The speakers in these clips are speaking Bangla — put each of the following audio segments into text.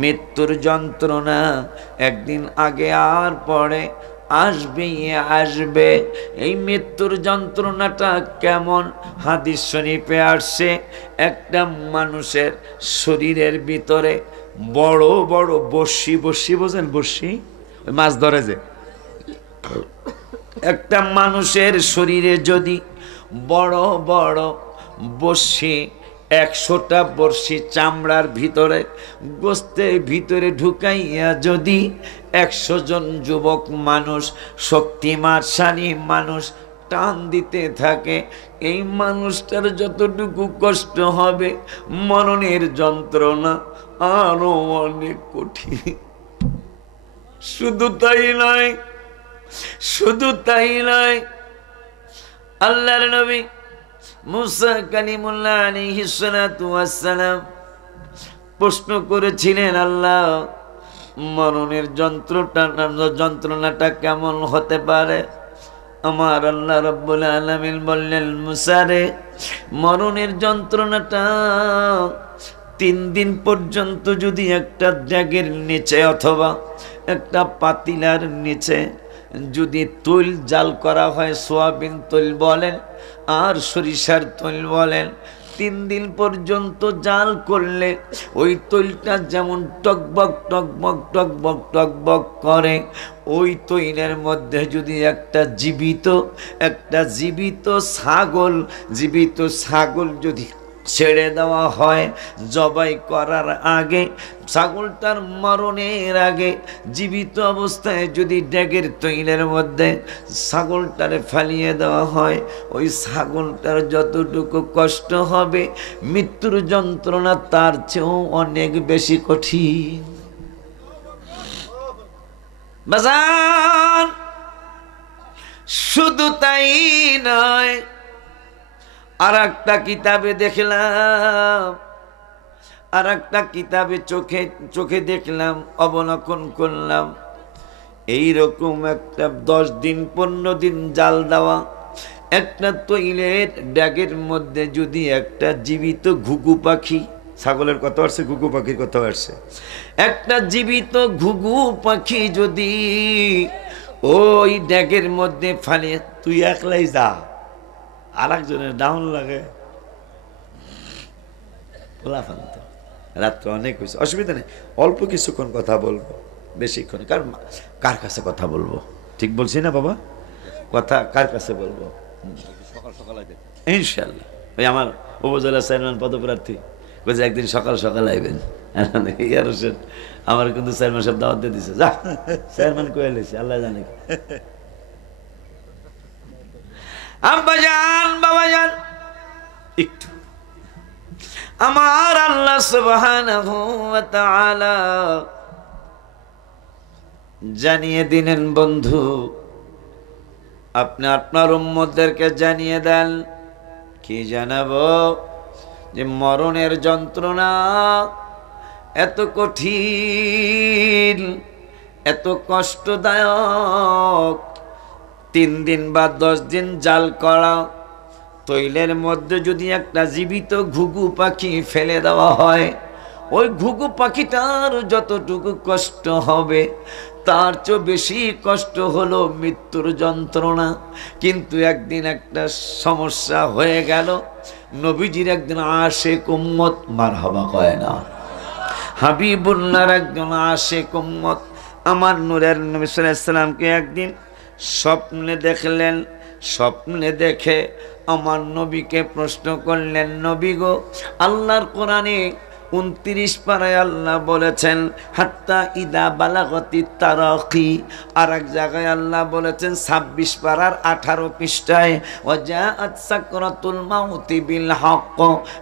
মৃত্যুর যন্ত্রণা একদিন আগে আর পরে আসবেই আসবে। এই মৃত্যুর যন্ত্রণাটা কেমন? হাদিস শরীফে আসছে, একটা মানুষের শরীরের ভিতরে বড় বড় বড়শি, বড়শি বোঝেন? বড়শি ওই মাছ ধরে যে, একটা মানুষের শরীরে যদি বড় বড় বড়শি, 100টা বড়শি চামড়ার ভিতরে গোস্তের ভিতরে ঢুকাইয়া যদি 100 জন যুবক মানুষ, শক্তিমানশালী মানুষ টান দিতে থাকে, এই মানুষটার যতটুকু কষ্ট হবে, মরণের যন্ত্রণা আরো অনেক কঠিন। শুধু তাই নয়, শুধু তাই নয়, আল্লাহর নবী মুসা কালিমুল্লাহ আলাইহিস সালাতু ওয়াস সালাম প্রশ্ন করেছিলেন, আল্লাহ মরণের যন্ত্রণাটা কেমন হতে পারে? আমার আল্লাহ রাব্বুল আলামিন বললেন, মুসা রে, মরণের যন্ত্রণাটা 3 দিন পর্যন্ত যদি একটা ড্যাগের নিচে অথবা একটা পাতিলার নিচে যদি তৈল জাল করা হয়, সোয়াবিন তৈল বলেন আর সরিষার তৈল বলেন, 3 দিন পর্যন্ত জাল করলে ওই তৈলটা যেমন টকবক টকবক টকবক টকবক করে, ওই তৈলের মধ্যে যদি একটা জীবিত ছাগল যদি ছেড়ে দেওয়া হয়, জবাই করার আগে, ছাগলটার মরণের আগে জীবিত অবস্থায় যদি ড্যাগের তৈলের মধ্যে ছাগলটারে ফালিয়ে দেওয়া হয়, ওই ছাগলটার যতটুকু কষ্ট হবে, মৃত্যুর যন্ত্রণা তার চেয়েও অনেক বেশি কঠিন। বাজান, শুধু তাই নয়, আর একটা কিতাবে দেখলাম, আর একটা কিতাবে চোখে দেখলাম, অবলোকন করলাম, এইরকম একটা 10 দিন 15 দিন জাল দেওয়া একটা তৈলের ড্যাগের মধ্যে যদি একটা জীবিত ঘুঘু পাখি, ছাগলের কথা আসছে, ঘুঘু পাখির কথা আসছে, একটা জীবিত ঘুঘু পাখি যদি ওই ড্যাগের মধ্যে ফালে, তুই একলাই যা, আর একজনের ডাউন লাগে, রাত্র অনেক হয়েছে, অসুবিধা নেই, অল্প কিছুক্ষণ কথা বলবো, বেশিক্ষণ কার কাছে কথা বলবো? ঠিক বলছি না বাবা? কথা কার কাছে বলবো? সকাল সকাল ইনশাল্লাহ। ওই আমার উপজেলা চেয়ারম্যান পদপ্রার্থী বলছে একদিন সকাল সকাল আইবেন, আমার কিন্তু চেয়ারম্যান সব দাওয়াত দিয়ে দিছে, যা চেয়ারম্যান কয়ে লেছে, আল্লাহ জানে। আব্বাজান, বাবাজান, একটু আমার আল্লাহ সুবহানাহু ওয়া তাআলা জানিয়ে দিলেন, বন্ধু আপনি আপনার উম্মতদেরকে জানিয়ে দেন। কি জানাবো? যে মরণের যন্ত্রণা এত কঠিন, এত কষ্টদায়ক। 3 দিন বা 10 দিন জাল করা তৈলের মধ্যে যদি একটা জীবিত ঘুঘু পাখি ফেলে দেওয়া হয়, ওই ঘুঘু পাখিটার যতটুকু কষ্ট হবে, তার চেয়ে বেশি কষ্ট হলো মৃত্যুর যন্ত্রণা। কিন্তু একদিন একটা সমস্যা হয়ে গেল, নবীজির একদিন আশিক উম্মত, মারহাবা কয় না, হাবিবুল্লাহর একজন আশিক উম্মত আমার নূরের নবী সাল্লাল্লাহু আলাইহি সাল্লামকে একদিন স্বপ্নে দেখলেন। স্বপ্নে দেখে আমার নবীকে প্রশ্ন করলেন, নবী গো, আল্লাহর কোরআনে 29 পারায় আল্লাহ বলেছেন হাত্তা ইদা বালাগতি তারাকি, আর এক জায়গায় আল্লাহ বলেছেন 26 পারার 18 পৃষ্ঠায়, ওয়াজাআত সাকরাতুল মাউতি বিল হক,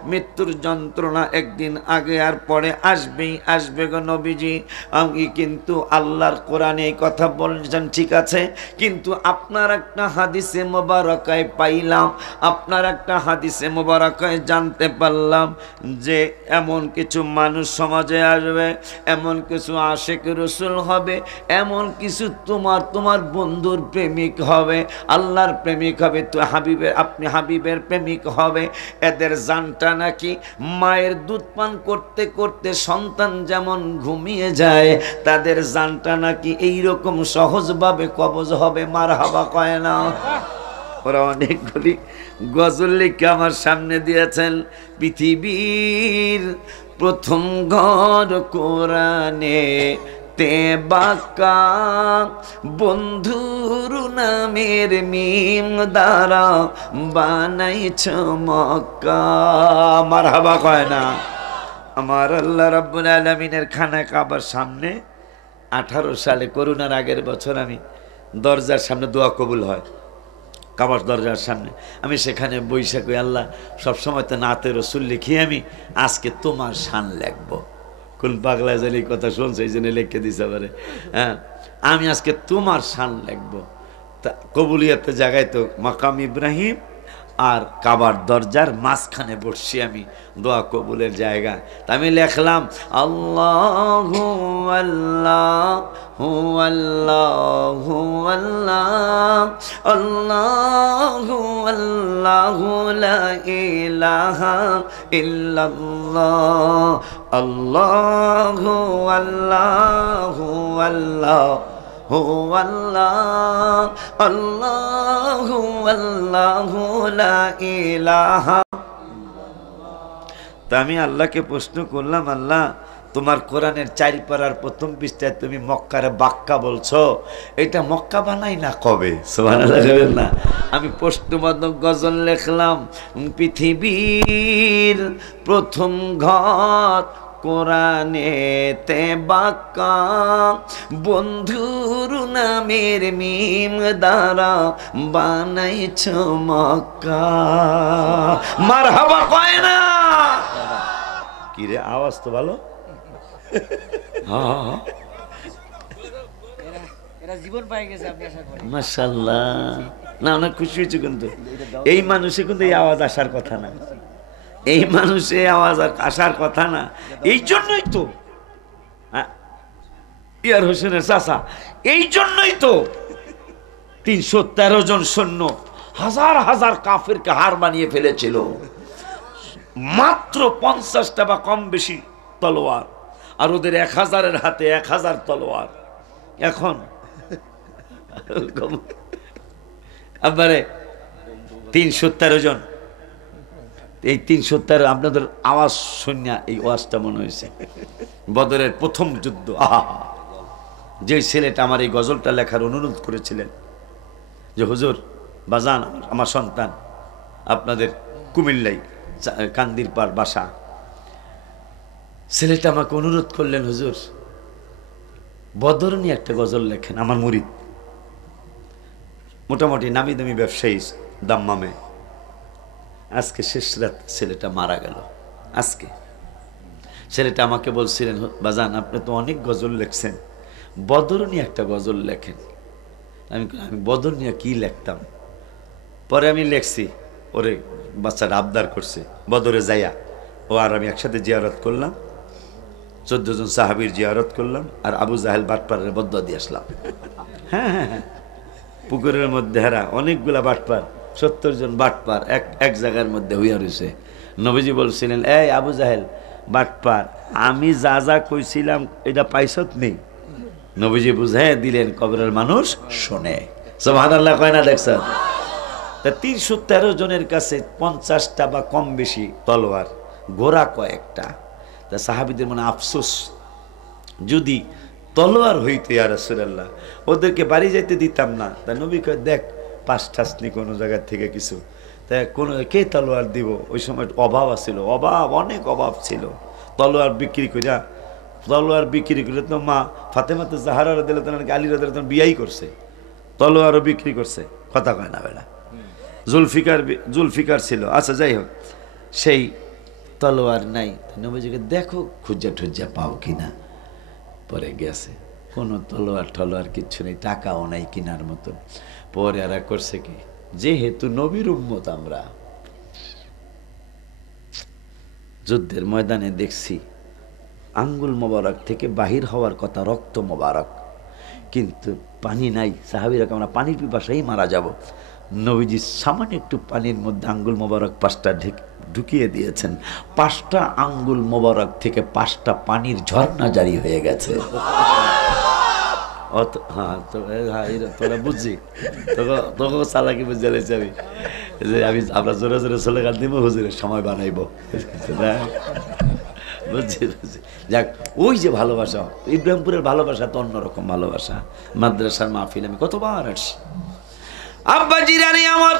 মৃত্যুর যন্ত্রণা একদিন আগে আর পরে আসবেই আসবে গো নবীজি। আমি কিন্তু আল্লাহর কোরআনে এই কথা বলেছেন, ঠিক আছে, কিন্তু আপনার একটা হাদিসে মোবারকায় পাইলাম, আপনার একটা হাদিসে মোবারকায় জানতে পারলাম যে এমন কিছু মানুষ সমাজে আসবে, এমন কিছু আশিক রাসূল হবে, এমন কিছু তোমার বন্ধুর প্রেমিক হবে, আল্লাহর প্রেমিক হবে, তো আপনি হাবিবের প্রেমিক হবে। এদের জানটা নাকি মায়ের দুধ পান করতে করতে সন্তান যেমন ঘুমিয়ে যায়, তাদের জানটা নাকি এইরকম সহজভাবে কবজ হবে। মারহাবা কয় না? ওরা অনেকগুলি গজল লিখে আমার সামনে দিয়েছেন। পৃথিবীর প্রথম ঘর কোরআনে তে বাঁকা, বন্ধুর নামের মিম দ্বারা বানাইছ মক্কা। মারহাবা কয় না? আমার আল্লাহ রাব্বুল আলামিনের খানা কাবার সামনে 18 সালে করোনার আগের বছর আমি দরজার সামনে দোয়া কবুল হয়, কাবার দরজার সামনে আমি সেখানে বৈশা কই, আল্লাহ সবসময় তো নাতে রসুল লিখি, আমি আজকে তোমার শান লিখবো। কোন পাগলা জানি কথা শুনছে, এই জন্য লিখে দিতে পারে। হ্যাঁ, আমি আজকে তোমার শান লিখবো। তা কবুলিয়াতে জায়গায় তো মাকাম ইব্রাহিম আর কাবার দরজার মাঝখানে বসছি আমি, দোয়া কবুলের জায়গা। তা আমি লিখলাম আল্লাহু আল্লাহু আল্লাহু আল্লাহ আল্লাহু আল্লাহু লা ইলাহা ইল্লাল্লাহ আল্লাহু আল্লাহু আল্লাহ আল্লাহ আল্লাহু আল্লাহু লা ইলাহা। তা আমি আল্লাহকে প্রশ্ন করলাম, আল্লাহ তোমার কোরআনের 4 পারার প্রথম পৃষ্ঠায় তুমি মক্কারে বাক্কা বলছো, এটা মক্কা বানাই না কবে? সুবহানাল্লাহ বলেন না? আমি প্রশ্নবোধক গজল লিখলাম, পৃথিবীর প্রথম ঘর কোরআনেতে বাঁকা, বন্ধুর নামের মিম দ্বারা বানাইছ মক্কা। মারহাবা কয় না? কি রে, আওয়াজ তো ভালো। মাশাআল্লাহ, না অনেক খুশি হয়েছে। কিন্তু এই মানুষে কিন্তু এই আওয়াজ আসার কথা না, এই মানুষে আওয়াজ আসার কথা না। এই জন্যই তো ইয়ার হোসেনের চাচা, এই জন্যই তো 313 জন সৈন্য হাজার হাজার কাফেরকে হার বানিয়ে ফেলেছিল, মাত্র 50টা বা কম বেশি তলোয়ার, আর ওদের 1000-এর হাতে 1000 তলোয়ার। এখন একবারে 313 জন। এই 313, আপনাদের আওয়াজ শুনিয়া এই ওয়াজটা মনে হয়েছে বদরের প্রথম যুদ্ধ। আহা, যে ছেলেটা আমার এই গজলটা লেখার অনুরোধ করেছিলেন যে হুজুর বাজান, আমার সন্তান আপনাদের কুমিল্লাই কান্দির পার বাসা, ছেলেটা আমাকে অনুরোধ করলেন, হুজুর বদর নিয়ে একটা গজল লেখেন। আমার মুরিদ, মোটামুটি নামি দামি ব্যবসায়ী দাম্মামে। আজকে শেষ রাত ছেলেটা মারা গেল। আজকে ছেলেটা আমাকে বলছিলেন, বাজান আপনি তো অনেক গজল লেখছেন, বদর নিয়ে একটা গজল লেখেন। আমি বদর নিয়ে কি লিখতাম? পরে আমি লেখছি, ওরে বাচ্চাটা আবদার করছে, বদরে যাইয়া ও আর আমি একসাথে জিয়ারত করলাম, 14 জন সাহাবীর জিয়ারত করলাম, আর আবু জাহেল বাটপারের বদয়া দিয়ে আসলাম। হ্যাঁ হ্যাঁ হ্যাঁ, পুকুরের মধ্যে হেরা অনেকগুলা বাটপার, 70 জন বাটপার এক জায়গার মধ্যে হইয়া রয়েছে। নবীজি বলছিলেন, এই আবু জাহেল বাটপার, আমি যা যা কইছিলাম এটা পাইছত নেই? নবীজি বুঝাই দিলেন, কবরের মানুষ শোনে। সুবহানাল্লাহ কয় না? দেখছেন? তা 313 জনের কাছে 50টা বা কম বেশি তলোয়ার, ঘোড়া কয়েকটা। তা সাহাবীদের মনে আফসোস, যদি তলোয়ার হইতো ইয়া রাসূলুল্লাহ, ওদেরকে বাড়ি যাইতে দিতাম না। তা নবী কয়, দেখ পাঁচ ঠাসনি কোনো জায়গা থেকে কিছু, তা কোনো কে তলোয়ার দিব? ওই সময় অভাব আছিল, অনেক অভাব ছিল। তলোয়ার বিক্রি করে তো মা ফাতেমাতে জাহরা রাদিয়াল্লাহু তাআলা আলী রাদিয়াল্লাহু তাআলা বিয়াই করছে, তলোয়ারও বিক্রি করছে। কথা কয় না বেলা? জুলফিকার ছিল। আচ্ছা যাই হোক, সেই তলোয়ার নাই। নবীজিকে দেখো খুঁজা ঠুজা পাও কিনা। পরে গেছে, কোনো তলোয়ার কিচ্ছু নেই, টাকাও নাই কিনার মতো। পরে এরা করছে কি, যেহেতু নবীর উম্মত আমরা, যুদ্ধের ময়দানে দেখছি আঙ্গুল মোবারক থেকে বাহির হওয়ার কথা রক্ত মোবারক, কিন্তু পানি নাই। সাহাবীরা আমরা পানির পিপাসায় মারা যাব। নবীজি সামান্য একটু পানির মধ্যে আঙ্গুল মোবারক 5টা ঢুকিয়ে দিয়েছেন। 5টা আঙ্গুল মোবারক থেকে 5টা পানির ঝর্ণা জারি হয়ে গেছে। তোরা বুঝছি তোকে চালাকি বুঝে আমি যে আমরা জোরে জোরে চলে গান দিব, হুজুরের সময় বানাইব। বুঝছি বুঝছি। যাক, ওই যে ভালোবাসা, ইব্রাহিমপুরের ভালোবাসা তো অন্যরকম ভালোবাসা। মাদ্রাসার মাহফিল আমি কতবার আসছি। আব্বা জিরানি আমার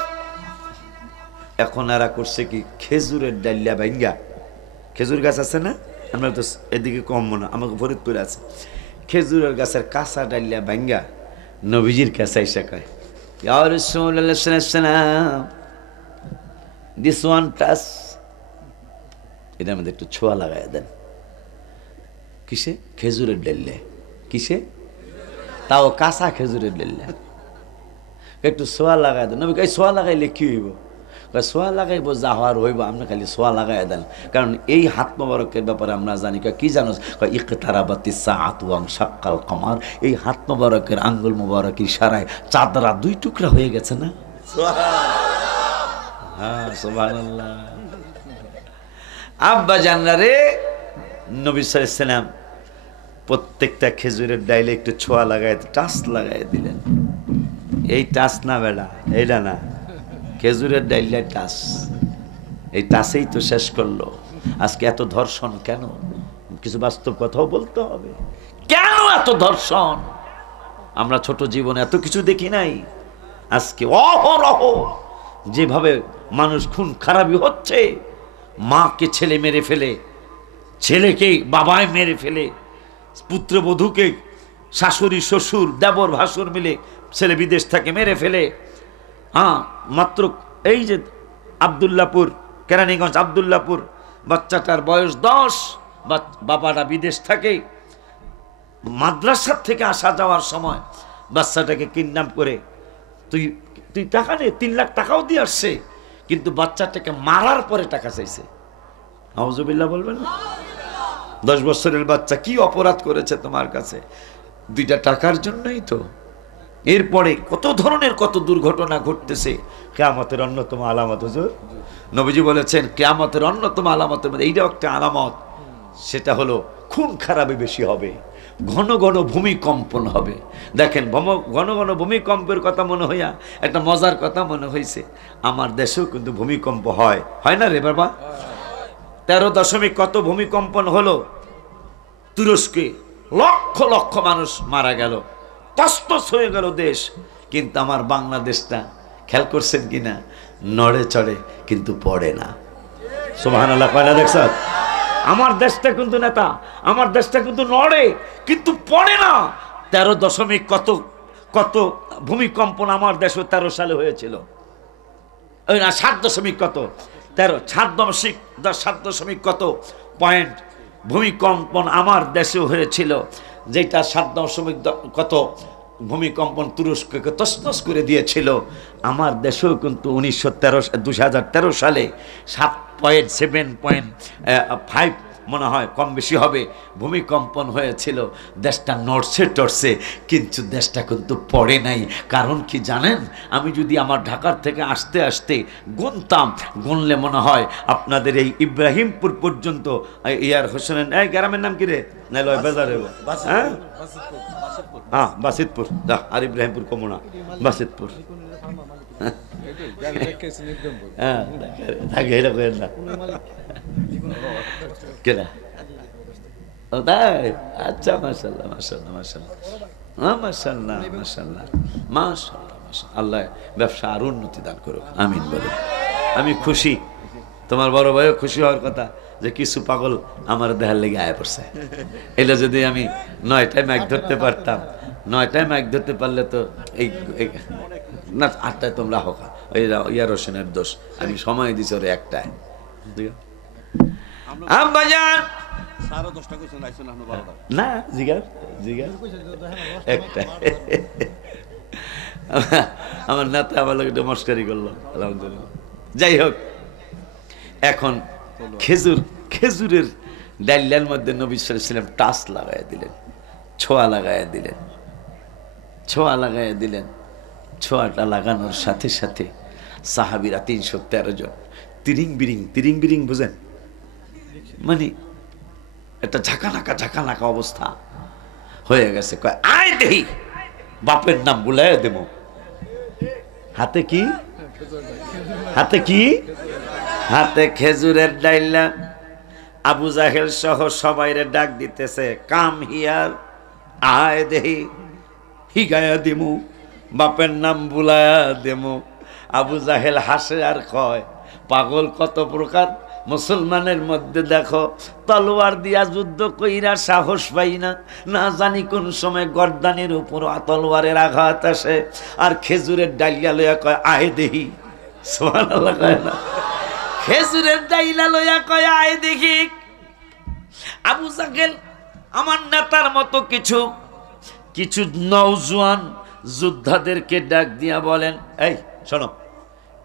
এখন এরা করছে কি, খেজুরের ডালিয়া ভাঙ্গা, খেজুর গাছ আছে না, আমরা তো এদিকে কম না, আমাকে ফরিদপুরে আছে, খেজুরের গাছের কাঁচা ডালিয়া ভাঙ্গা নবীজির কাছে এসে কয়, ইয়া রাসূলুল্লাহ সাল্লাল্লাহু আলাইহি ওয়াসাল্লাম, দিস ওয়ান টাচ, এটা আমাদের একটু ছোঁয়া লাগাই দেন। কিসে? খেজুরের ডালিয়া। কিসে? তাও কাঁচা খেজুরের ডালিয়া। একটু ছোঁয়া লাগাই দেন। নবী কয় ছোঁয়া লাগাইলে কি হইব? সোয়া লাগাইব, যা হওয়ার হইব, আপনি খালি সোয়া লাগাই দেন। কারণ এই হাত মোবারকের ব্যাপারে আমরা জানি কি জানো, ইকতারাবাতিস সাআতু ওয়া শাক্কাল কমার, এই হাত মোবারকের আঙ্গুল মোবারক ইশারায় চাঁদরা 2 টুকরা হয়ে গেছে না? হ্যাঁ, সুবহানাল্লাহ। আব্বা জানলা রে, নবী সাল্লাল্লাহু আলাইহি ওয়াসাল্লাম প্রত্যেকটা খেজুরের ডাইলে একটু ছোঁয়া লাগাই, টাচ লাগাই দিলেন। এই টাচ না বেড়া, এইটা না, খেজুরের ডাইলের টাচ। এই টাচেই তো শেষ করলো। আজকে এত ধর্ষণ কেন? কিছু বাস্তব কথাও বলতে হবে। কেন এত ধর্ষণ? আমরা ছোট জীবনে এত কিছু দেখি নাই। আজকে অহরহ যেভাবে মানুষ খুন খারাপি হচ্ছে, মাকে ছেলে মেরে ফেলে, ছেলেকে বাবায় মেরে ফেলে, পুত্রবধূকে শাশুড়ি শ্বশুর দেবর ভাসুর মিলে ছেলে বিদেশ থেকে মেরে ফেলে। হ্যাঁ, মাত্র এই যে আব্দুল্লাপুর, কেরানীগঞ্জ আব্দুল্লাপুর, বাচ্চাটার বয়স 10, বাবাটা বিদেশ থাকে, মাদ্রাসার থেকে আসা যাওয়ার সময় বাচ্চাটাকে কিডন্যাপ করে তুই টাকা নে, 3 লাখ টাকাও দিয়ে আসছে, কিন্তু বাচ্চাটাকে মারার পরে টাকা চাইছে। নাউজুবিল্লাহ বলবেন না? 10 বছরের বাচ্চা কি অপরাধ করেছে তোমার কাছে? 2টা টাকার জন্যই তো। এরপরে কত ধরনের কত দুর্ঘটনা ঘটতেছে। কিয়ামতের অন্যতম আলামত, হুজুর নবীজি বলেছেন, কিয়ামতের অন্যতম আলামতের মধ্যে এইটাও একটা আলামত, সেটা হলো খুন খারাপি বেশি হবে, ঘন ঘন ভূমিকম্পন হবে। দেখেন, ঘন ঘন ভূমিকম্পের কথা মনে হইয়া একটা মজার কথা মনে হয়েছে। আমার দেশেও কিন্তু ভূমিকম্প হয়, হয় না রে বাবা? 13 কত ভূমিকম্পন হলো তুরস্কে, লক্ষ লক্ষ মানুষ মারা গেল, তছনছ হয়ে গেল দেশ। কিন্তু আমার বাংলাদেশটা খেয়াল করছেন কিনা, নড়ে চড়ে কিন্তু পড়ে না। সুবহানাল্লাহ কয়না দেখছেন? আমার দেশটা কিন্তু নেতা, আমার দেশটা কিন্তু নড়ে কিন্তু পড়ে না। 13 কত কত ভূমিকম্পন আমার দেশে 13 সালে হয়েছিল। ওই না 7 কত 7 কত পয়েন্ট ভূমিকম্পন আমার দেশেও হয়েছিল, যেটা 7 কত ভূমিকম্পন তুরস্ককে তছনছ করে দিয়েছিল। আমার দেশেও কিন্তু 2013 সালে 7.7.5 মনে হয়, কম বেশি হবে, ভূমিকম্পন হয়েছিল। দেশটা নড়ছে টড়ছে, কিন্তু দেশটা কিন্তু পড়ে নাই। কারণ কি জানেন? আমি যদি আমার ঢাকার থেকে আসতে আসতে গুনলে মনে হয় আপনাদের এই ইব্রাহিমপুর পর্যন্ত, ইয়ার হোসেন এই গ্রামের নাম কি রে? হ্যাঁ, বাসিতপুর, আর ইব্রাহিমপুর কমোনা, বাসিতপুর। আচ্ছা, মাশাআল্লাহ মাশাআল্লাহ মাশাআল্লাহ মাশাআল্লাহ মাশাআল্লাহ মাশাআল্লাহ। আল্লাহ ব্যবসা আর উন্নতি দান করুক, আমিন বলে। আমি খুশি, তোমার বড় ভাইও খুশি হওয়ার কথা যে কিছু পাগল আমার দেহার লেগে আয় পড়ছে। এটা যদি আমি 9টায় মাইক ধরতে পারতাম, 9টায় মাইক ধরতে পারলে তো এই না 8টায় তোমরা হোক, ইয়ার হোসেনের দোষ, আমি সময় দিছি ওরে 1টায়। না জিগার জিগার 1টায়। আমার নেতা আমার লোক একটু মস্কারি করলো, আলহামদুলিল্লাহ। যাই হোক, এখন খেজুরের ডাইলার মধ্যে নবী সাল্লাল্লাহু আলাইহি ওয়াসাল্লাম টাচ লাগাই দিলেন, ছোঁয়া লাগাই দিলেন, ছোঁয়া লাগাই দিলেন। ছোঁয়াটা লাগানোর সাথে সাথে সাহাবীরা 313 জন তিরিং বিরিং বুঝেন, মানে একটা ঝাঁকানাকা অবস্থা হয়ে গেছে। কয় আয় দেহি বাপের নাম বুলাই দেব। হাতে কি? হাতে কি? হাতে খেজুরের ডাইলা। আবু জাহেল সহ সবাইরে ডাক দিতেছে, কাম হিয়ার, আয় দেহি হিগায়া দিমু, বাপের নাম বুলায়া দেমু। আবু জাহেল হাসে আর কয়, পাগল কত প্রকার, মুসলমানের মধ্যে দেখো তলোয়ার দিয়া যুদ্ধ কইরা সাহস পাই না, না জানি কোন সময় গর্দানের উপর তলোয়ারের আঘাত আসে, আর খেজুরের ডাইলা লইয়া কয় আয় দেহি। সুবহানাল্লাহ কয় না? খেজুরের ডাইলা লইয়া কয় আয় দেখি। আবু জাহেল আমার নেতার মতো কিছু কিছু নওজোয়ান যোদ্ধাদেরকে ডাক দিয়া বলেন, এই শোনো,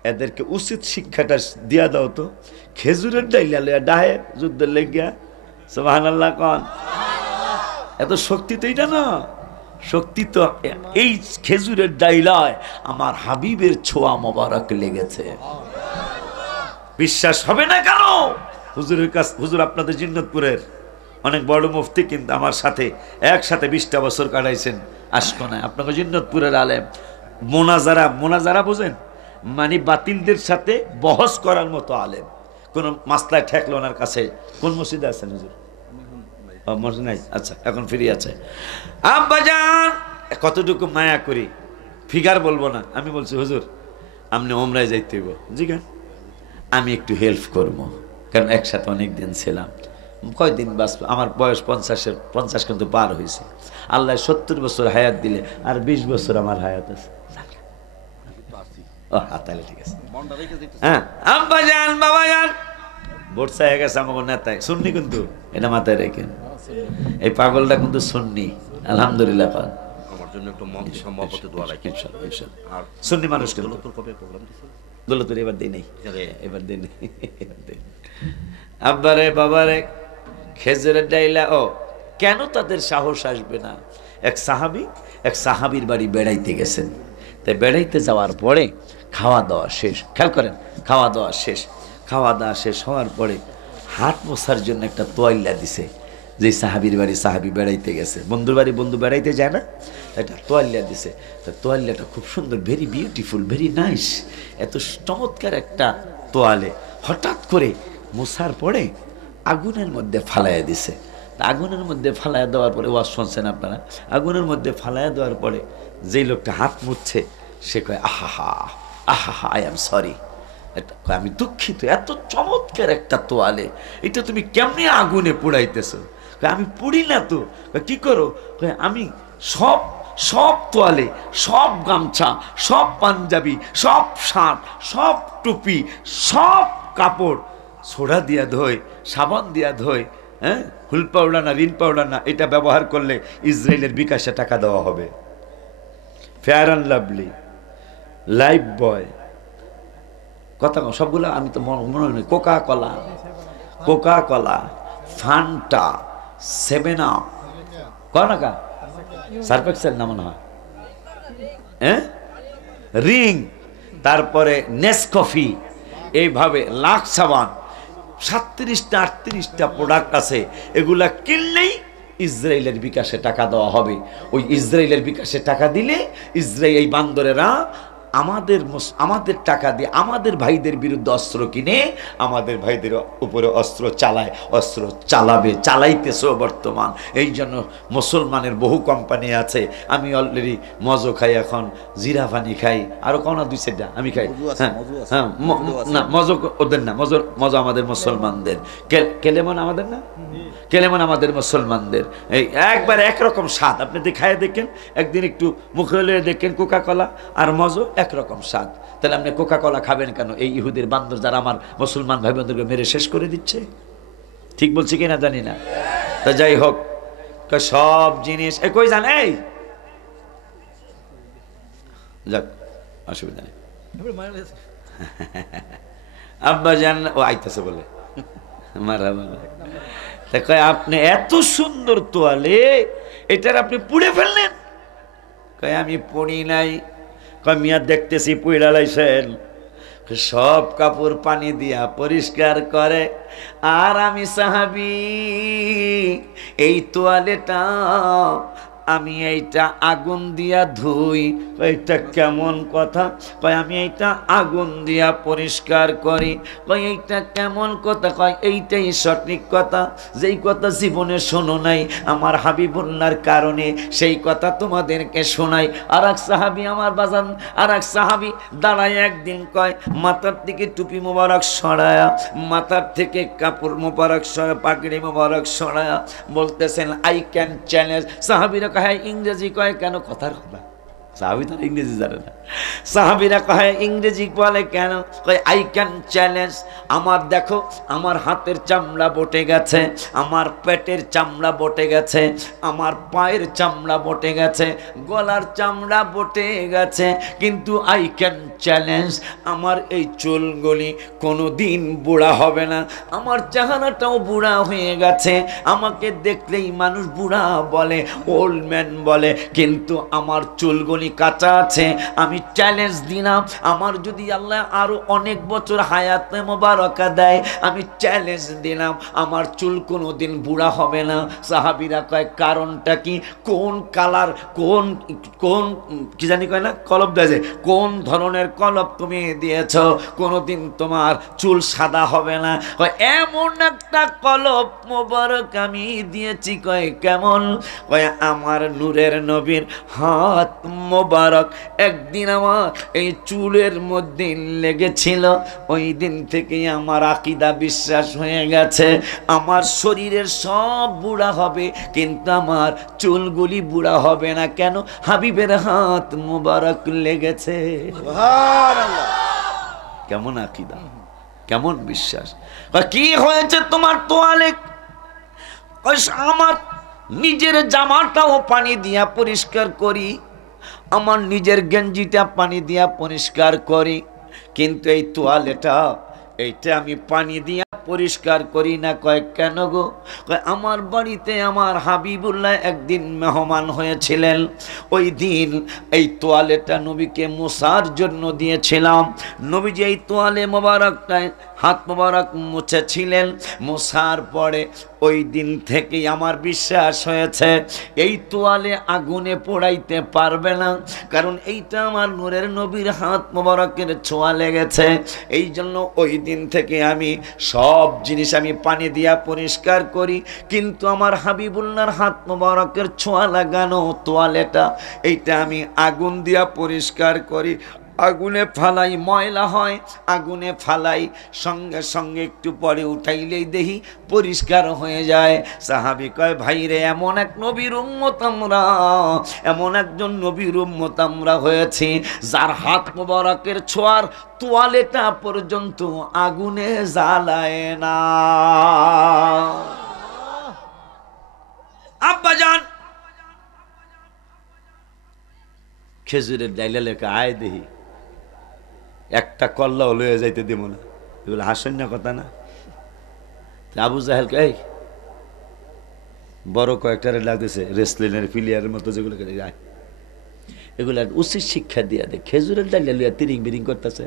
এদেরকে উচিত শিক্ষাটা দিয়া দাও তো, খেজুরের ডাইলা লইয়া ডাহে যুদ্ধের লেগিয়া। সুবহানাল্লাহ কোন? এত শক্তি তো এটা না, শক্তি তো এই খেজুরের ডাইলায় আমার হাবিবের ছোঁয়া মোবারক লেগেছে। বিশ্বাস হবে না কেন? হুজুরের কাছে, হুজুর আপনাদের জিন্নতপুরের অনেক বড় মুফতি, কিন্তু আমার সাথে একসাথে 20টা বছর কাটাইছেন আশকোনায়। আপনাকে জিন্নতপুরের আলেম। মোনাজারা বুঝেন, মানে বাতিলদের সাথে বহস করার মতো আলেম। কোন মাসলায় ঠেকলো ওনার কাছে। কোন মসজিদে আছেন হুজুর? মসজিদ নাই, আচ্ছা এখন ফ্রি আছে। আব্বাজান কতটুকু মায়া করি, ফিগার বলবো না, আমি বলছি হুজুর আপনি ওমরায় যাইতে হইব, জি কেন আমি একটু হেল্প করবো, কারণ একসাথে অনেকদিন ছিলাম। কয়দিন বাঁচব, আমার বয়স 50 কিন্তু পার হয়েছে। আল্লাহ 70 বছর হায়াত দিলে আর 20 বছর আমার হায়াত আছে। তাহলে ঠিক আছে। হ্যাঁ আব্বা যান, বাবা যান, ভোট চাই গেছে আমাকে নেতায় শুননি, কিন্তু এটা মাথায় রেখেন, এই পাগলটা কিন্তু শুননি। আলহামদুলিল্লাহ পান আমার জন্য একটু মহব্বতে দোয়া রাখেন ইনশাআল্লাহ। আর সুন্নি মানুষ কিন্তু দৌলতুর এবার দেই নাই, এবার দেই নাই। আব্বারে বাবারে খেজুরের ডাইলা। ও কেন তাদের সাহস আসবে না? এক সাহাবীর বাড়ি বেড়াইতে গেছেন। তাই বেড়াইতে যাওয়ার পরে খাওয়া দাওয়া শেষ, খেয়াল করেন, খাওয়া দাওয়া শেষ হওয়ার পরে হাত মোছার জন্য একটা তোয়াল্লা দিছে। যে সাহাবীর বাড়ি সাহাবী বেড়াইতে গেছে, বন্ধুর বাড়ি বন্ধু বেড়াইতে যায় না, একটা তোয়াল্লা দিছে। তা তোয়াল্লাটা খুব সুন্দর, ভেরি বিউটিফুল, ভেরি নাইস, এত চমৎকার একটা তোয়ালে। হঠাৎ করে মোছার পরে আগুনের মধ্যে ফালাইয়া দিছে। আগুনের মধ্যে ফালাইয়া দেওয়ার পরে, ওয়াজ শুনছেন আপনারা, আগুনের মধ্যে ফালাইয়া দেওয়ার পরে যেই লোকটা হাত মুছছে সে কয় আহা আই এম সরি, আমি দুঃখিত, এত চমৎকার একটা তোয়ালে, এটা তুমি কেমনি আগুনে পোড়াইতেছো? আমি পুড়ি না তো। কি করো? আমি সব তোয়ালে, সব গামছা, সব পাঞ্জাবি, সব শার্ট, সব টুপি, সব কাপড় সোডা দিয়া ধোয়, সাবান দিয়া ধোয়, হ্যাঁ, হুল পাউডার না, রিন পাউডার না, এটা ব্যবহার করলে ইসরায়েলের বিকাশে টাকা দেওয়া হবে। ফেয়ার অ্যান্ড লাভলি, লাইফ বয়, কথা সবগুলো আমি তো মনে হয়, কোকা কলা, ফান্টা, 7 আপ, না কা সার্ফেক্সেল না মনে হয়, হ্যাঁ, রিং, তারপরে নেসকফি, এইভাবে লাখ সাবান, 37টা 38টা প্রোডাক্ট আছে। এগুলা কিনলেই ইসরায়েলের বিকাশে টাকা দেওয়া হবে। ওই ইসরায়েলের বিকাশে টাকা দিলে ইসরায়েল, এই বান্দরেরা আমাদের টাকা দিয়ে আমাদের ভাইদের বিরুদ্ধে অস্ত্র কিনে আমাদের ভাইদের উপরে অস্ত্র চালায়, অস্ত্র চালাইতেছে বর্তমান। এই জন্য মুসলমানের বহু কোম্পানি আছে। আমি অলরেডি মজো খাই, এখন জিরা পানি খাই, আরো কোনা 2-4টা আমি খাই। হ্যাঁ না, মজো ওদের না, মজো আমাদের মুসলমানদের। কেলেমন আমাদের না, কেলেমন আমাদের মুসলমানদের। এই একবার একরকম স্বাদ, আপনি খাইয়ে দেখেন, একদিন একটু মুখে লয়ে দেখেন কোকা কলা আর মজো একরকম স্বাদ। তাহলে আপনি কোকা কলা খাবেন কেন? এই ইহুদের বান্দর যারা আমার মুসলমান ভাই বোনদেরকে মেরে শেষ করে দিচ্ছে। ঠিক বলছি কিনা জানি না। তা যাই হোক, সব জিনিস কই জান, এই যাক অসুবিধা নেই। আব্বা জান ও আইতাছে বলে মারা, তা কয় আপনি এত সুন্দর তোয়ালে, এটার আপনি পুড়ে ফেললেন? কয় আমি পড়ি নাই। কয় মিয়া দেখতেছি পুড়া লাইছেন। সব কাপড় পানি দিয়া পরিষ্কার করে। আর আমি সাহাবী, এই তোয়ালেটা আমি এইটা আগুন দিয়া ধুই। এইটা কেমন কথা? কয় আমি এইটা আগুন দিয়া পরিষ্কার করি। কয় এইটা কেমন কথা? কয় এইটাই সঠিক কথা, যেই কথা জীবনে শোনো নাই আমার হাবিবুল্লাহর কারণে সেই কথা তোমাদেরকে শোনাই। আর এক সাহাবী আমার বাজান, আর এক সাহাবী দাঁড়ায় একদিন কয় মাথার থেকে টুপি মোবারক সরায়া, মাথার থেকে কাপড় মোবারক সরা, পাগড়ি মোবারক সরায়া বলতেছেন আই ক্যান চ্যালেঞ্জ। সাহাবীরা কয় ইংরেজি কয় কেন? কথার কথা, সাহাবী তো ইংরেজি জানে না। সাহাবীরা কয় ইংরেজি বলে কেন? কয় আই ক্যান চ্যালেঞ্জ। আমার দেখো, আমার হাতের চামড়া বটে গেছে, আমার পেটের চামড়া বটে গেছে, আমার পায়ের চামড়া বটে গেছে, গলার চামড়া বটে গেছে, কিন্তু আই ক্যান চ্যালেঞ্জ আমার এই চুলগুলি কোনো দিন বুড়া হবে না। আমার চেহারাটাও বুড়া হয়ে গেছে, আমাকে দেখলেই মানুষ বুড়া বলে, ওল্ড ম্যান বলে, কিন্তু আমার চুলগুলি কাঁচা আছে। আমি চ্যালেঞ্জ দিলাম, আমার যদি আল্লাহ আরো অনেক বছর হায়াতে মোবারকা দেয়, আমি চ্যালেঞ্জ দিলাম আমার চুল কোনো দিন বুড়া হবে না। সাহাবীরা কয় কারণটা কি? কোন কালার, কোন কোন কি জানি কয় না, কলব দেয়, কোন ধরনের কলব তুমি দিয়েছ, কোনোদিন তোমার চুল সাদা হবে না। কয় এমন একটা কলব মোবারক আমি দিয়েছি। কয় কেমন? কয় আমার নূরের নবীর হাত মোবারক একদিন আমার এই চুলের মধ্যে লেগেছিল, ওই দিন থেকে আমার আকীদা বিশ্বাস হয়ে গেছে আমার শরীরের সব বুড়া হবে কিন্তু আমার চুলগুলি বুড়া হবে না। কেন? হাবিবের হাত মোবারক লেগেছে। সুবহানাল্লাহ! কেমন আকীদা, কেমন বিশ্বাস! কি হয়েছে তোমার তোয়ালে? আমার নিজের জামাটাও পানি দিয়া পরিষ্কার করি, আমার নিজের গেঞ্জিটা পানি দিয়া পরিষ্কার করি, কিন্তু এই তোয়ালেটা এইটা আমি পানি দিয়া পরিষ্কার করি না। কয় কেন গো? কয় আমার বাড়িতে আমার হাবিবুল্লাহ একদিন মেহমান হয়েছিলেন, ওই দিন এই তোয়ালেটা নবীকে মোছার জন্য দিয়েছিলাম। নবীজি এই তোয়ালে মোবারকটায় হাত মোবারক মুছেছিলেন, মোছার পরে ওই দিন থেকেই আমার বিশ্বাস হয়েছে এই তোয়ালে আগুনে পোড়াইতে পারবে না, কারণ এইটা আমার নূরের নবীর হাত মোবারকের ছোঁয়া লেগেছে। এই জন্য ওই দিন থেকে আমি সব জিনিস আমি পানি দিয়া পরিষ্কার করি, কিন্তু আমার হাবিবুল্লাহর হাত মোবারকের ছোঁয়া লাগানো তোয়ালেটা এইটা আমি আগুন দিয়া পরিষ্কার করি। আগুনে ফালাই, ময়লা হয় আগুনে ফালাই, সঙ্গে সঙ্গে একটু পরে উঠাইলেই দেখি পরিষ্কার হয়ে যায়। সাহাবী কয় ভাই রে, এমন এক নবীর উম্মত আমরা, এমন একজন নবীর উম্মত আমরা হয়েছি যার হাত মোবারকের ছোঁয়ার তোয়ালেটা পর্যন্ত আগুনে জ্বালায় না। আব্বাজান খেজুরের ডাইলা লেখা আয় দেখি, একটা কল্লাও লয়ে যাইতে দেব না। এগুলো হাসন্য কথা না? আবু জাহেল কে বড় কয়েকটারে লাগতেছে রেসলিনের প্লেয়ারের মতো, যেগুলো এগুলো উচিত শিক্ষা দিয়া দে। খেজুরের ডাইলা লইয়া তিরিং বিরিং করতেছে।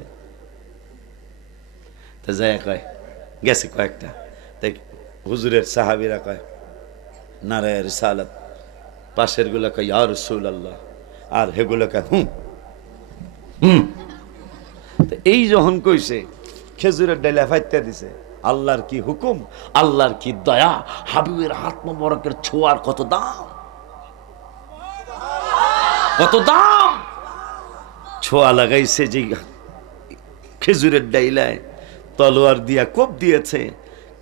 তা যায় কয় গেছে কয়েকটা, তাই হুজুরের সাহাবীরা কয় নারায়ে রিসালাত, পাশের গুলা কয় ইয়া রাসূলুল্লাহ, আর হেগুলো কয় হুম হুম। এই যখন কইছে খেজুরের ডাইলা ফাইতে দিছে। আল্লাহর কি হুকুম, আল্লাহর কি দয়া! হাবিবের হাত মোবারকের ছোঁয়ার কত দাম, কত দাম! ছোঁয়া লাগাইছে যে খেজুরের ডাইলায়, তলোয়ার দিয়া কোপ দিয়েছে,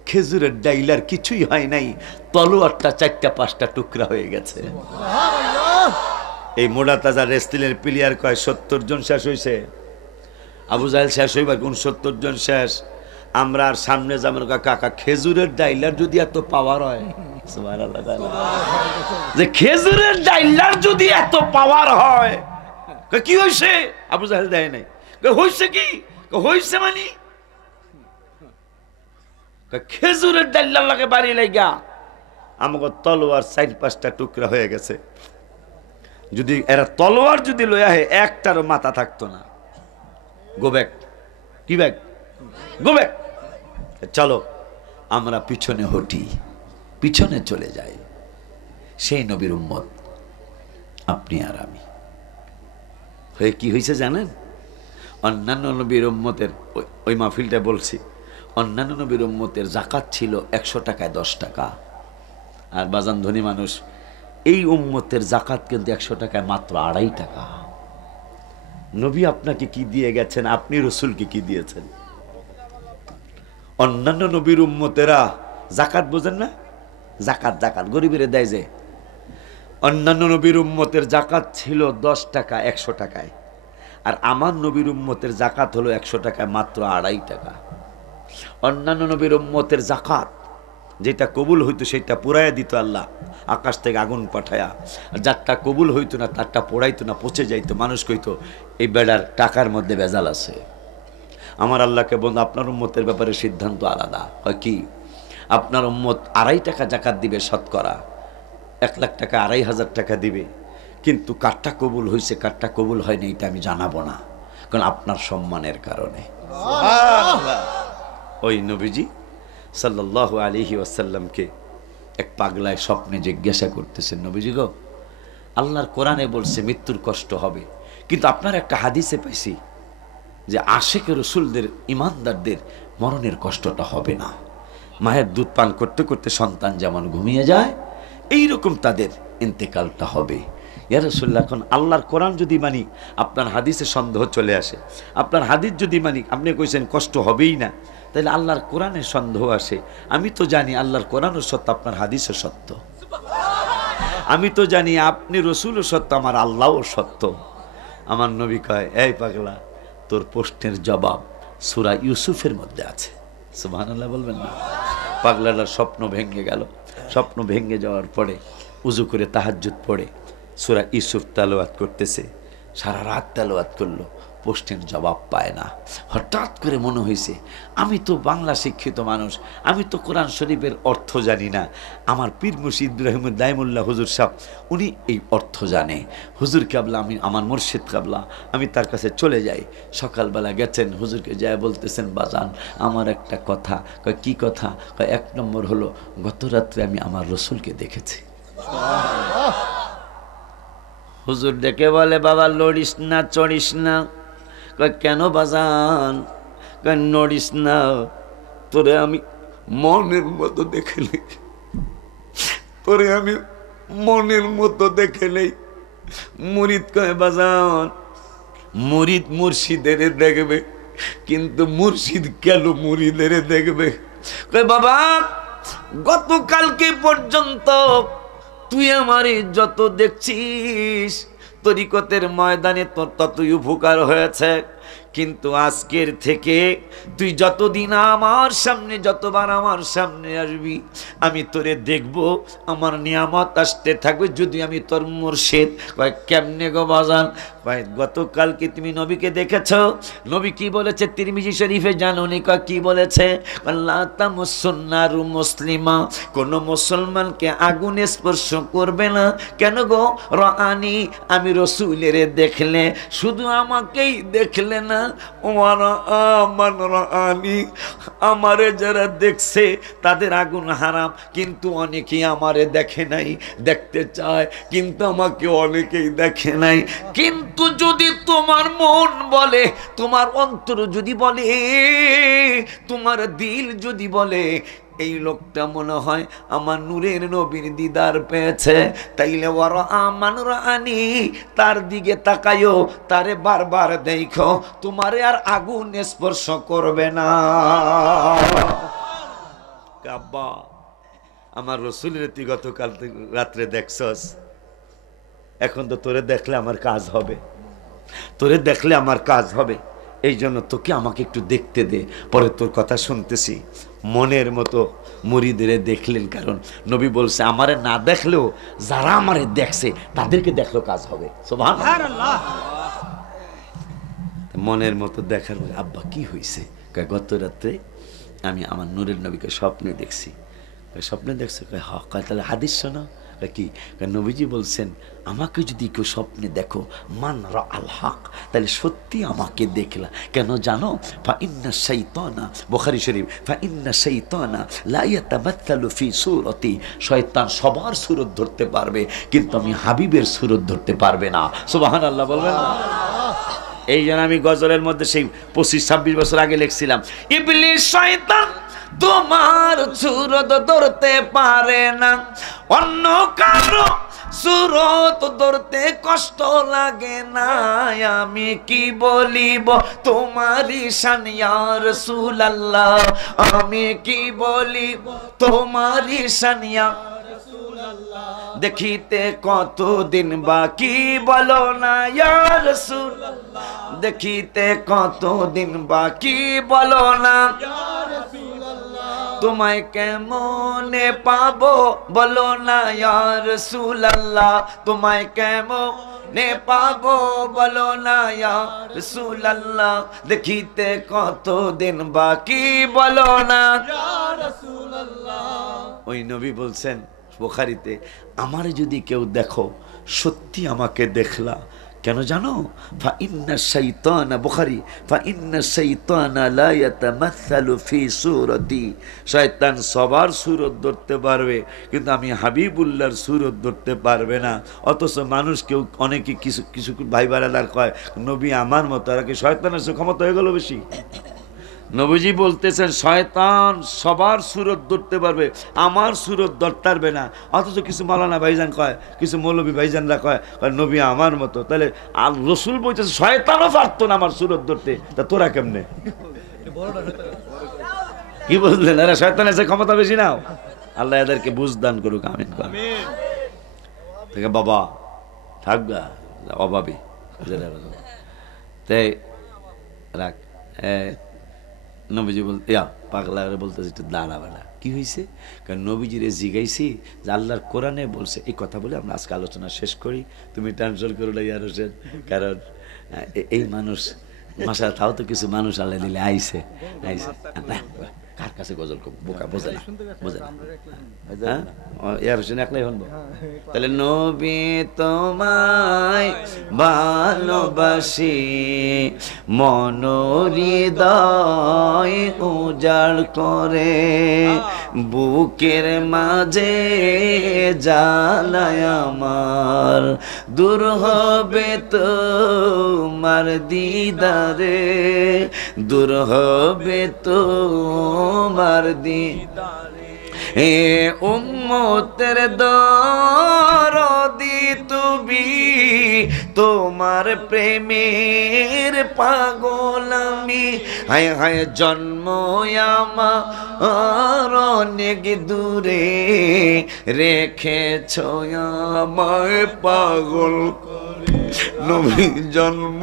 খেজুরের ডাইলার কিছুই হয় নাই, তলোয়ারটা 4টা 5টা টুকরা হয়ে গেছে। এই মোড়া তাজা রেস্তিলের প্লেয়ার কয় 70 জন শেষ হয়েছে। আবু জাহেল শেষ হইবার 69 জন শেষ। আমরা আর সামনে যাবেন। কাকা খেজুরের ডাইলার যদি এত পাওয়ার হয়, যে খেজুরের ডাইলার যদি এত পাওয়ার হয়, কি হয়েছে? আবু জাহেল দেয় নাই। হয়েছে কি? হয়েছে মানে খেজুরের ডাইলার লাগে বাড়ি লাগা আমাকে তলোয়ার 4-5টা টুকরা হয়ে গেছে। যদি এরা তলোয়ার যদি লইয়া হে একটারও মাথা থাকতো না। গো ব্যাক, কি ব্যাক, গো ব্যাক। চলো আমরা পিছনে হটি, পিছনে চলে যাই। সেই নবীর উম্মত আপনি আর আমি হয়ে কি হয়েছে জানেন? অন্যান্য নবীর উম্মতের ওই মাহফিলটা বলছি, অন্যান্য নবীর উম্মতের যাকাত ছিল 100 টাকায় 10 টাকা। আর বাজান ধনী মানুষ, এই উম্মতের যাকাত কিন্তু 100 টাকায় মাত্র 2.5 টাকা। নবী আপনাকে কি দিয়ে গেছেন, আপনি রসুলকে কি দিয়েছেন? অন্যান্য নবীর উম্মতেরা যাকাত বোঝেন না, যাকাত যাকাত গরিবের দেয় যে, অন্যান্য নবীর উম্মতের যাকাত ছিল 10 টাকা 100 টাকায়, আর আমার নবীর উম্মতের যাকাত হলো 100 টাকায় মাত্র 2.5 টাকা। অন্যান্য নবীর উম্মতের যাকাত যেটা কবুল হইতো সেটা পুরাইয়া দিত আল্লাহ আকাশ থেকে আগুন পাঠায়া, আর যারটা কবুল হইতো না তারটা পোড়াইতো না, পচে যাইতো। মানুষ কইতো এই বেড়ার টাকার মধ্যে ভেজাল আছে। আমার আল্লাহকে বন্ধু, আপনার উম্মতের ব্যাপারে সিদ্ধান্ত আলাদা হয়। কি আপনার উম্মত 2.5 টাকা যাকাত দিবে শতকরা, 1 লাখ টাকা 2.5 টাকা দিবে, কিন্তু কারটা কবুল হয়েছে কারটা কবুল হয়নি এটা আমি জানাবো না, কারণ আপনার সম্মানের কারণে। ওই নবীজি সাল্লাল্লাহু আলাইহি ওয়াসাল্লামকে এক পাগলায় স্বপ্নে জিজ্ঞাসা করতেছেন, নবীজি গো, আল্লাহর কোরআনে বলছে মৃত্যুর কষ্ট হবে, কিন্তু আপনার একটা হাদিসে পাইছি যে আশিক রসুলদের ইমানদারদের মরণের কষ্টটা হবে না। মায়ের দুধ পান করতে করতে সন্তান যেমন ঘুমিয়ে যায়, এইরকম তাদের ইন্তেকালটা হবে। ইয়া রাসূলুল্লাহ, এখন আল্লাহর কোরআন যদি মানি আপনার হাদিসে সন্দেহ চলে আসে, আপনার হাদিস যদি মানি আপনি কইছেন কষ্ট হবেই না, তাহলে আল্লাহর কোরআনে সন্দেহ আসে। আমি তো জানি আল্লাহর কোরআনও সত্য, আপনার হাদিসও সত্য। আমি তো জানি আপনি রসুলও সত্য, আমার আল্লাহও সত্য। আমার নবী কয়, এই পাগলা, তোর প্রশ্নের জবাব সূরা ইউসুফের মধ্যে আছে। সুবহানাল্লাহ বলবেন না? পাগলাটার স্বপ্ন ভেঙে গেল। স্বপ্ন ভেঙে যাওয়ার পরে উজু করে তাহাজ্জুদ পড়ে সূরা ইউসুফ তেলাওয়াত করতেছে। সারা রাত তেলাওয়াত করলো, প্রশ্নের জবাব পায় না। হঠাৎ করে মনে হয়েছে, আমি তো বাংলা শিক্ষিত মানুষ, আমি তো কোরআন শরীফের অর্থ জানি না, আমার পীর মুর্শিদ ইব্রাহিম দাইমুল্লাহ হুজুর সাহেব উনি এই অর্থ জানে। হুজুর কাবলা, আমি আমার মুর্শিদ কাবলা, আমি তার কাছে চলে যাই। সকালবেলা গেছেন, হুজুরকে যায় বলতেছেন, বাজান আমার একটা কথা। কয় কি কথা? কয় 1 নম্বর হলো, গত রাত্রে আমি আমার রসুলকে দেখেছি। হুজুর ডেকে বলে, বাবা লড়িস না চড়িস না। কয় কেন বাজান? কয় নড়িস না, তোরে আমি মনের মতো দেখে নেই, তোরে আমি মনের মতো দেখে নেই। মুরিদ কয়, বাজান মুরিদ মুর্শিদের দেখবে, কিন্তু মুর্শিদ কেন মুরিদের দেখবে? কয় বাবা, গতকালকে পর্যন্ত তুই আমারে যত দেখছিস তরিকতের ময়দানে তোর ততই উপকার হয়েছে, কিন্তু আজকের থেকে তুই যতদিন আমার সামনে, যতবার আমার সামনে আসবি, আমি তোরে দেখব, আমার নিয়ামত আসতে থাকবে, যদি আমি তোর মুর্শিদ। কয় কেমনে গো বাজান? কয় গতকালকে তুমি নবীকে দেখেছ, নবী কি বলেছে তিরমিজি শরীফে জানুনি? কয় কি বলেছে? আল্লাহ তামুসুন্নারু মুসলিমা, কোন মুসলমানকে আগুনে স্পর্শ করবে না। কেন গো? রাআনি, আমি রসুলের দেখলে, শুধু আমাকেই দেখলে না, আমারে যারা দেখছে তাদের আগুন হারাম, কিন্তু অনেকেই আমারে দেখে নাই, দেখতে চায়, কিন্তু আমাকে অনেকেই দেখে নাই। কিন্তু যদি তোমার মন বলে, তোমার অন্তর যদি বলে, তোমার দিল যদি বলে এই লোকটা মনে হয় আমার নূরের নবীর দিদার পেয়েছে, তাইলে ওরা আমান রানি, তার দিকে তাকায়ও, তারে বারবার দেখো, তোমারে আর আগুন স্পর্শ করবে না। আব্বা, আমার রসুলের তুই গতকাল রাত্রে দেখছস, এখন তো তোরে দেখলে আমার কাজ হবে, তোরে দেখলে আমার কাজ হবে, এই জন্য তোকে আমাকে একটু দেখতে দে, পরে তোর কথা শুনতেছি। মনের মতো মুরিদের দেখলেন, কারণ নবী বলছে আমারে না দেখলেও যারা আমারে দেখছে তাদেরকে দেখলেও কাজ হবে। সুবহানাল্লাহ। মনের মতো দেখার। আব্বা কি হয়েছে? গত রাত্রে আমি আমার নূরের নবীকে স্বপ্নে দেখছি। স্বপ্নে দেখছো? হক। তাহলে হাদিস শোনো। কি? নবীজি বলছেন আমাকে যদি কেউ স্বপ্নে দেখো মান রা আল হক, তাহলে সত্যি আমাকে দেখলা। কেন জানো? ফা ইন্না শাইতানা, বুখারী শরীফ, ফা ইন্না শাইতানা লা ইয়াতামাত্তালু ফি সূরতি, শয়তান সবার সূরত ধরতে পারবে কিন্তু আমি হাবিবের সূরত ধরতে পারবে না। সুবহানাল্লাহ বলবেন না? এই জন্য আমি গজলের মধ্যে সেই 25-26 বছর আগে লিখছিলাম, ইবলিস শয়তান তোমার সূরত ধরতে পারে না, অন্য কারো সূরত ধরতে কষ্ট লাগে না। আমি কি বলিব তোমারই শান ইয়া রাসূলুল্লাহ, আমি কি বলিব তোমারই শান ইয়া রাসূলুল্লাহ। দেখিতে কতদিন বাকি বলো না ইয়া রাসূলুল্লাহ, দেখিতে কতদিন বাকি বলো না ইয়া রাসূলুল্লাহ। তোমায় কেমনে পাবো বলো না ইয়া রাসূলুল্লাহ, তোমায় কেমনে পাবো বলো না ইয়া রাসূলুল্লাহ। দেখিতে কতদিন বাকি বলো না ইয়া রাসূলুল্লাহ। ওই নবী বলছেন বুখারীতে, আমারে যদি কেউ দেখো সত্যি আমাকে দেখলা। কেন জানো? ফা ইন্না শাইতানা, বুখারী, ফা ইন্না শাইতানা লা ইয়াতামাসসালু ফি সূরতি, শয়তান সবার সূরত ধরতে পারবে কিন্তু আমি হাবিবুল্লাহর সূরত ধরতে পারবে না। অথচ মানুষ কেউ অনেকে কিছু কিছু ভাই বারাদার কয় নবী আমার মতো, আর কি শয়তানের ক্ষমতা হয়ে গেল বেশি। নবীজি বলতেছেন শয়তান সবার সূরত ধরতে পারবে, আমার সূরত ধরতে পারবে না। অথচ কিছু মাওলানা ভাইজান কয়, কিছু মৌলভী ভাইজানরা কয় নবী আমার মতো। তাহলে আর রাসূল বলতেছে শয়তানও পারতো না আমার সূরত ধরতে, তা তোরা কেমনে? কি বুঝলেন? এরা শয়তানের চেয়ে ক্ষমতা বেশি নাও। আল্লাহ এদেরকে বুঝ দান করুক, আমিন। বাবা থাকবা অভাবী তাই রাখ। নবীজি বলতে পাগলা বলতেছে একটু দাঁড়া বেড়া, কি হয়েছে? কারণ নবীজিরে জিগাইছি যে আল্লাহর কোরআনে বলছে এই কথা বলে আমরা আজকে আলোচনা শেষ করি, তুমি টেনশন করো না ইয়ার হোসেন। কারণ এই মানুষ মাসা তাও তো কিছু মানুষ আল্লাহ দিলে আইছে আইছে। কার কাছে গজল বোকা বোঝে না, বোঝে না। হ্যাঁ ইয়ার হোসেন একলাই হনবো। তাহলে নবী তোমায় ভালোবাসি, মনোহৃদয় উজাড় করে, বুকের মাঝে জ্বালায় আমার, দূর হবে তোমার দিদারে, দূর হবে তোমার দিদারে। এ উম্মতের দরদি তুমি, তোমার প্রেমের পাগল আমি। হায় হায় জন্ম আমার অনেক দূরে, রেখেছ আমায় পাগল করে। নবী জন্ম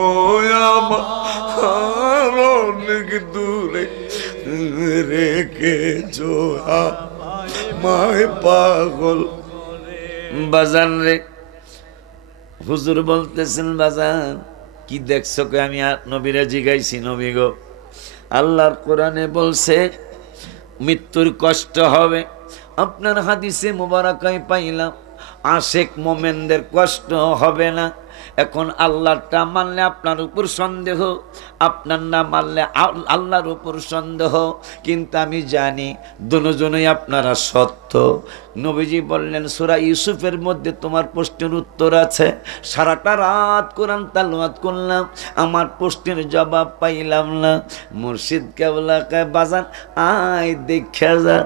আমার অনেক দূরে, রেখেছ আমায় পাগল। বাজান রে হুজুর বলতেছেন বাজান কি দেখছো? আমি নবীরা জিগাইছি, নবী গো আল্লাহর কোরআনে বলছে মৃত্যুর কষ্ট হবে। আপনার হাদিসে মুবারাকায় পাইলাম আশেক মোমেনদের কষ্ট হবে না। এখন আল্লাহটা মানলে আপনার উপর সন্দেহ, আপনার না মানলে আল্লাহর উপর সন্দেহ। কিন্তু আমি জানি দুজনেই আপনারা সত্য। নবীজি বললেন সূরা ইউসুফের মধ্যে তোমার প্রশ্নের উত্তর আছে। সারাটা রাত কোরআন তালাওয়াত করলাম, আমার প্রশ্নের জবাব পাইলাম না। মুর্শিদ কেবলা কয় বাজান আয় দেখা যা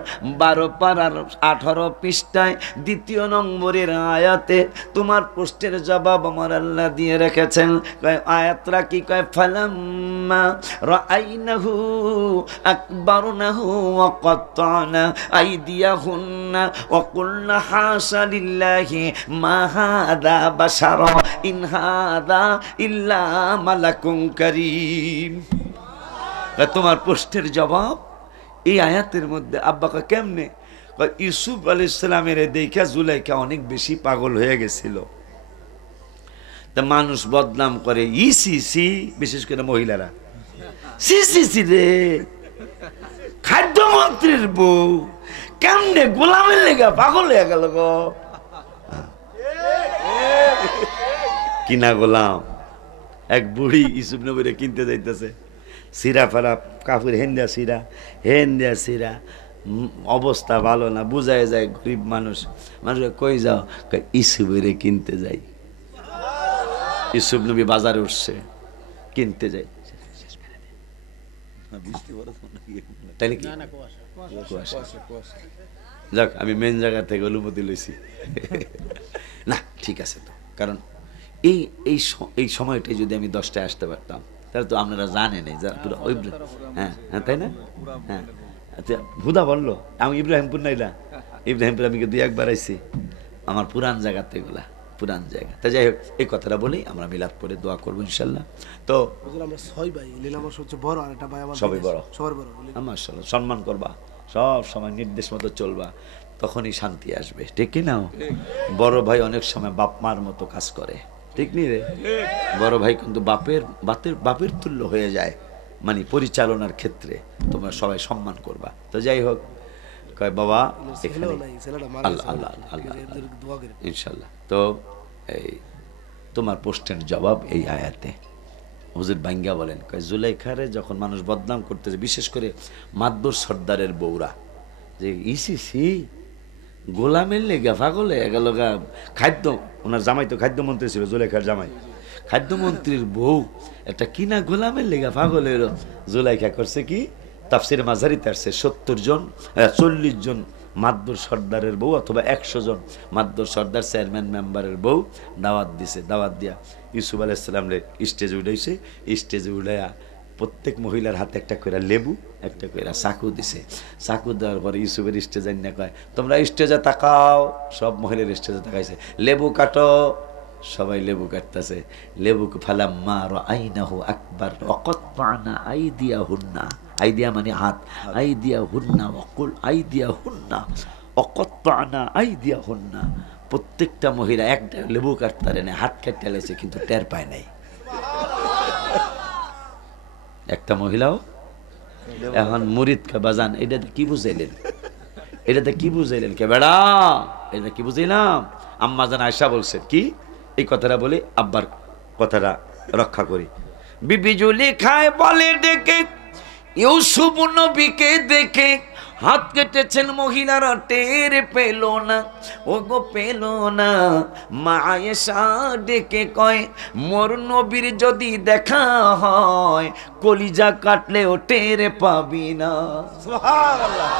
12 পারার 18 পৃষ্ঠায় 2 নম্বরের আয়াতে তোমার প্রশ্নের জবাব আমার আল্লাহ দিয়ে রেখেছেন। কয় আয়াতরা কি কয়? ফালাম্মা রাআইনাহু আকবারনাহু ওয়া কাত্তানা আইদিয়াহুন্না ওয়া কুলনা হাসা লিল্লাহি মা হাদা বাশারা ইন হাদা ইল্লা মালাকুন কারীম। তোমার প্রশ্নের জবাব এই আয়াতের মধ্যে। আব্বা কয় কেমনে? কয় ইউসুফ আলাইহিস সালামের দেখা জুলাইখা অনেক বেশি পাগল হয়ে গেছিল। তা মানুষ বদনাম করে ইসি, বিশেষ করে মহিলারা, সি সি সি রে খাদ্য মন্ত্রীর বউ কেমনে গোলামের লেগা পাগল হয়ে গেল গো। কিনা গোলাম। এক বুড়ি ইউসুফ নবীরে কিনতে যাইতেছে, সিরা ফারা কাপড় হেন্দিয়া সিরা অবস্থা ভালো না, বুঝায় যায় গরিব মানুষ। মানুষকে কই যাও? ইউসুফেরে কিনতে যাই। ইউসুফ নবী বাজারে উঠছে, কিনতে যাই। তাইলে কি যাক, আমি মেন জায়গা থেকে অনুমতি লইছি। না ঠিক আছে তো, কারণ এই সময়টাই যদি আমি 10টায় আসতে পারতাম তাহলে তো আপনারা জানেন পুরো হ্যাঁ হ্যাঁ তাই না? হ্যাঁ আচ্ছা, হুদা বললো আমি ইব্রাহিমপুর নাইলা, ইব্রাহিমপুর আমি 2-1 আইছি, আমার পুরান জায়গাতে এগুলা পুরান জায়গা। তা যাই হোক, এই কথাটা বলেই আমরা মিলাদ করে দোয়া করবো ইনশাল্লাহ। তো আমরা 6 ভাই, বড় আর একটা ভাই, আমার সবাই বড়, সবার বড়। মাশাআল্লাহ, সম্মান করবা, সব সময় নির্দেশ মতো চলবা, তখনই শান্তি আসবে। ঠিক কি না? বড় ভাই অনেক সময় বাপ মার মতো কাজ করে, ঠিক নি রে? বড় ভাই কিন্তু বাপের তুল্য হয়ে যায়, মানে পরিচালনার ক্ষেত্রে। তোমরা সবাই সম্মান করবা। তো যাই হোক, কয় বাবা আল্লাহ আল্লাহ আল্লাহ ইনশাল্লাহ। তো এই তোমার প্রশ্নের জবাব এই আয়াতে হুজুর ভাঙ্গা বলেন, কয় জুলাইখারে যখন মানুষ বদনাম করতেছে, বিশেষ করে মাদবর সর্দারের বউরা, যে ইসি গোলামের লেগা পাগলে গেল গা। খাদ্য, ওনার জামাই তো খাদ্যমন্ত্রী ছিল, জুলাইখার জামাই খাদ্যমন্ত্রীর বউ একটা কিনা গোলামের লেগা পাগলের। জুলাইখা করছে কি, তাফসিরে মাঝারিতে আসছে 40 জন মাদবর সর্দারের বউ অথবা 100 জন মাদবর সর্দার চেয়ারম্যান মেম্বারের বউ দাওয়াত দিছে। দাওয়াত দিয়া ইউসুফ আলাইহিস সালামরে স্টেজে উঠাইছে। স্টেজে উঠাইয়া প্রত্যেক মহিলার হাতে একটা করে লেবু, একটা করে চাকু দিছে। চাকু দেওয়ার পরে ইউসুফের স্টেজে না কয়, তোমরা স্টেজে তাকাও। সব মহিলার স্টেজে তাকাইছে, লেবু কাটো। সবাই লেবু কাটতেছে। লেবুকে ফালাম্মা রাআইনাহু আকবার ওয়াকাত্তানা আইদিয়াহুন্না, আইদিয়া মানে হাত, আইদিয়াহুন্না ওয়াকুল আইদিয়াহুন্না ওয়াকাত্তানা আইদিয়াহুন্না। প্রত্যেকটা মহিলা একটা লেবু কাটতে না, হাত কাটতে লেছে, কিন্তু টের পায় নাই একটা মহিলাও। এখন মুরিদকে বাজান, এটাতে কি বুঝাইলেন? এটাতে কি বুঝাইলেন কে বেড়া? এটা কি বুঝাইলাম? আম্মা জান আয়েশা বলছেন কি, এই কথাটা বলে আব্বার কথাটা রক্ষা করি। বিবি জুলেখায় বলে ডেকে, ইউসুফ নবীকে দেখে হাত কেটেছেন মহিলারা, টের পেল না, ও গো পেল না। মা আয়েশা ডেকে কয়, মোর নবীর যদি দেখা হয়, কলিজা কাটলেও টের পাবি না। সুবহানাল্লাহ।